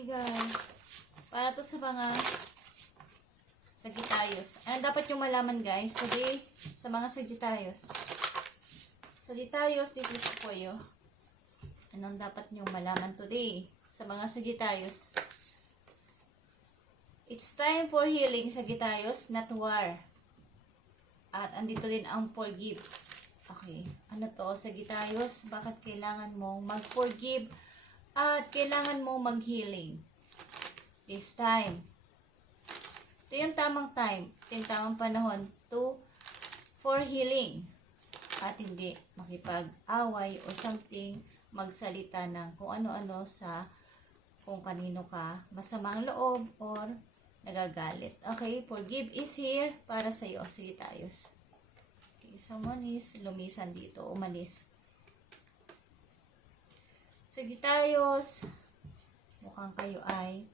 Okay guys, para to sa mga Sagittarius. Ano dapat yung malaman guys today sa mga Sagittarius? Sagittarius, this is for you. Anong dapat nyo malaman today sa mga Sagittarius? It's time for healing, Sagittarius, not war. At andito din ang forgive. Okay, ano to Sagittarius? Bakit kailangan mong mag-forgive at kailangan mong mag-healing? This time. Ito yung tamang time. Ito yung tamang panahon for healing. At hindi makipag-away o something, magsalita ng kung ano-ano sa kung kanino ka masamang loob or nagagalit. Okay, forgive is here para sa iyo, Sagittarius. Okay, someone is lumisan dito, umalis. Sagittarius, mukhang kayo ay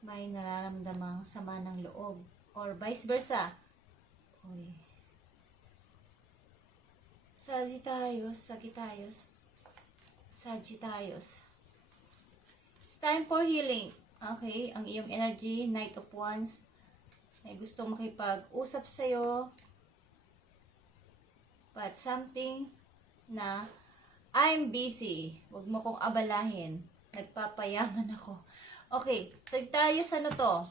may nararamdamang sama ng loob or vice versa. Uy. Sagittarius. It's time for healing. Okay, ang iyong energy, Knight of Wands, may gustong makipag-usap sa'yo, but something na, I'm busy, huwag mo kong abalahin, nagpapayaman ako. Okay, Sagittarius, ano to?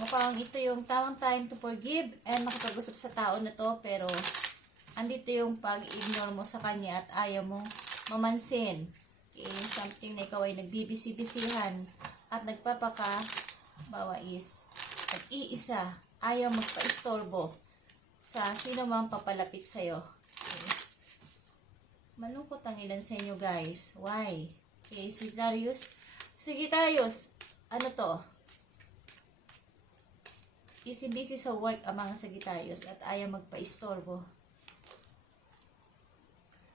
Mukhang ito yung tamang time to forgive and makipag-usap sa tao na to, pero andito yung pag-ignore mo sa kanya at ayaw mo mamansin. Okay, something na ikaw ay nagbibisi-bisihan at bawa is nag-iisa, ayaw magpa-istorbo sa sino mang papalapit sa'yo. Okay. Malungkot ang ilan sa inyo guys. Why? Okay, Sagittarius, ano to? Busy sa work ang mga Sagittarius at ayaw magpa-istorbo.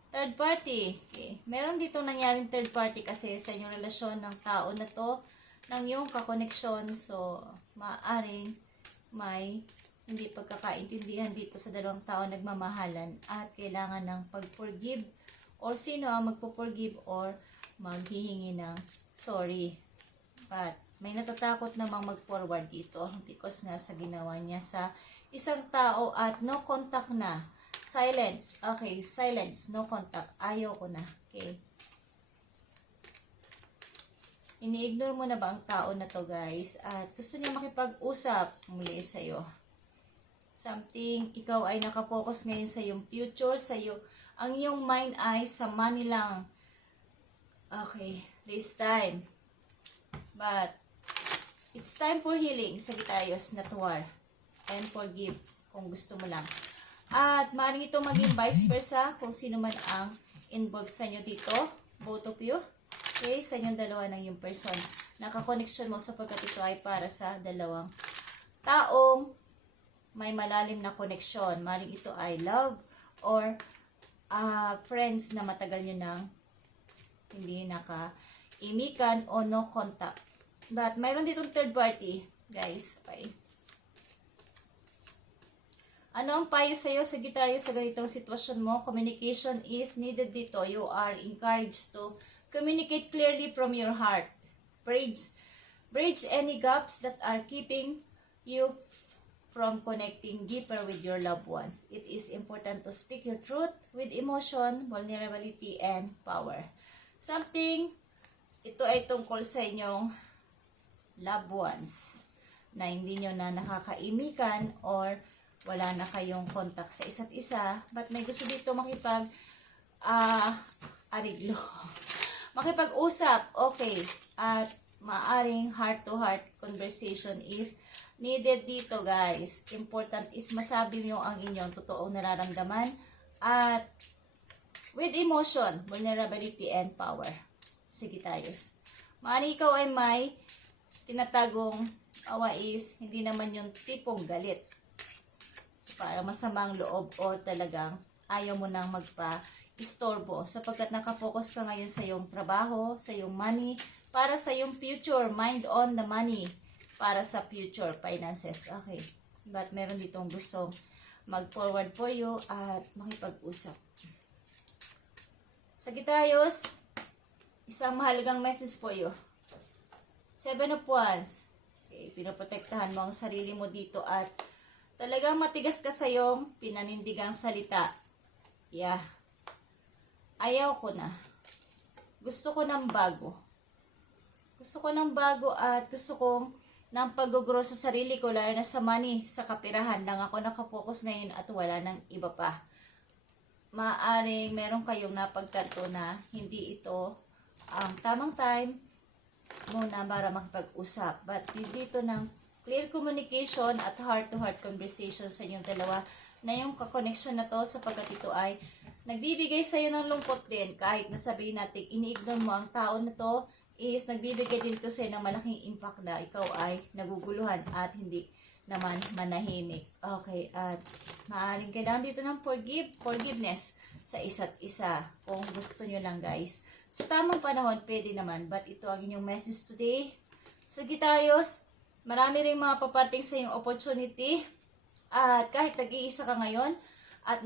Third party. Okay. Meron ditong nangyaring third party kasi sa inyong relasyon ng tao na to, ng iyong kakoneksyon. So, maaaring may hindi pagkakaintindihan dito sa dalawang tao nagmamahalan at kailangan ng pag-forgive or sino ang magpo-forgive or maghihingi ng sorry. But, may natatakot namang mag-forward dito because nga sa ginawa niya sa isang tao at no contact na. Silence. Okay, silence. No contact. Ayaw ko na. Okay. Ini-ignore mo na ba ang tao na to guys? At gusto niya makipag-usap muli sa'yo. Something, ikaw ay nakapokus ngayon sa iyong future, sa iyo. Ang iyong mind ay sa money lang. Okay, this time. But, it's time for healing, Sagittarius, not war. And forgive kung gusto mo lang. At maaaring ito maging vice versa kung sino man ang involved sa inyo dito. Both of you. Okay, sa inyong dalawa ng yung person. Nakakoneksyon mo sapagkat ito ay para sa dalawang taong may malalim na koneksyon. Maaaring ito ay love or friends na matagal nyo nang hindi naka-imikan o no contact. But mayroon ditong third party, guys. Okay. Ano ang payo sa iyo, Sagittarius, sa ganitong sitwasyon mo? Communication is needed dito. You are encouraged to communicate clearly from your heart. Bridge any gaps that are keeping you from connecting deeper with your loved ones. It is important to speak your truth with emotion, vulnerability, and power. Something, ito ay tungkol sa inyong loved ones na hindi nyo na nakakaimikan or wala na kayong contact sa isa't isa, but may gusto dito ariglo. Makipag-usap, okay. At maaring heart-to-heart conversation is needed dito, guys. Important is masabi nyo ang inyong totoong nararamdaman at with emotion, vulnerability, and power. Sagittarius. Maaring ikaw ay may tinatagong is hindi naman yung tipong galit. Para masamang loob or talagang ayaw mo nang magpa-istorbo sapagkat nakapokus ka ngayon sa iyong trabaho, sa iyong money, para sa iyong future, mind on the money, para sa future finances. Okay. But meron ditong gustong mag-forward for you at makipag-usap. Sagittarius, isang mahalagang message for you. Seven of Wands. Okay, pinoprotektahan mo ang sarili mo dito at talagang matigas ka sa iyong pinanindigang salita. Yeah. Ayaw ko na. Gusto ko ng bago. Gusto ko ng bago at gusto kong ng pag-grow sa sarili ko, lalo na sa money, sa kapirahan lang ako nakapokus ngayon at wala ng iba pa. Maaring meron kayong napagtanto na hindi ito ang tamang time muna para makipag-usap. But dito ng clear communication at heart-to-heart conversation sa inyong dalawa na yung kakoneksyon na to sapagkat ito ay nagbibigay sa iyo ng lungkot din kahit nasabihin natin ini-ignore mo ang tao na to is nagbibigay din to sa iyo ng malaking impact na ikaw ay naguguluhan at hindi naman manahimik. Okay, at maaaring kailangan dito ng forgiveness sa isa't isa kung gusto nyo lang guys. Sa tamang panahon, pwede naman. But ito ang inyong message today. Sagittarius, marami rin mga paparting sa iyong opportunity. At kahit nag-iisa ka ngayon at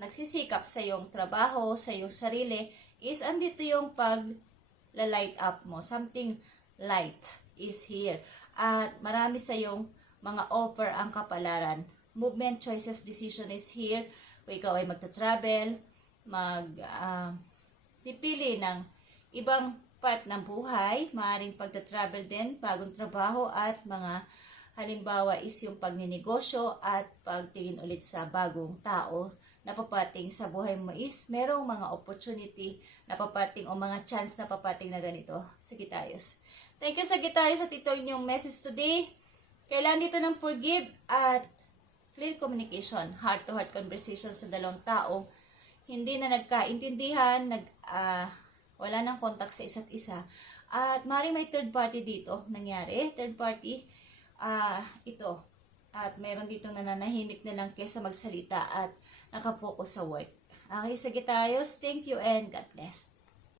nagsisikap sa iyong trabaho, sa iyong sarili, is andito yung pag-light up mo. Something light is here. At marami sa iyong mga offer ang kapalaran. Movement, choices, decision is here. Kung ikaw ay magta-travel, pipili ng ibang part ng buhay, maaaring pagta-travel din, bagong trabaho at mga halimbawa is yung pagninegosyo at pagtingin ulit sa bagong tao na papating sa buhay mo is merong mga opportunity na papating o mga chance na papating na ganito, Sagittarius. Thank you Sagittarius at ito yung message today. Kailangan dito ng forgive at clear communication, heart-to-heart conversation sa dalawang tao. Hindi na nagkaintindihan, wala nang contact sa isa't isa. At maaaring may third party dito nangyari. Third party, ito. At meron dito nananahimik na lang kesa magsalita at nakafocus sa work. Okay, Sagittarius, thank you and God bless.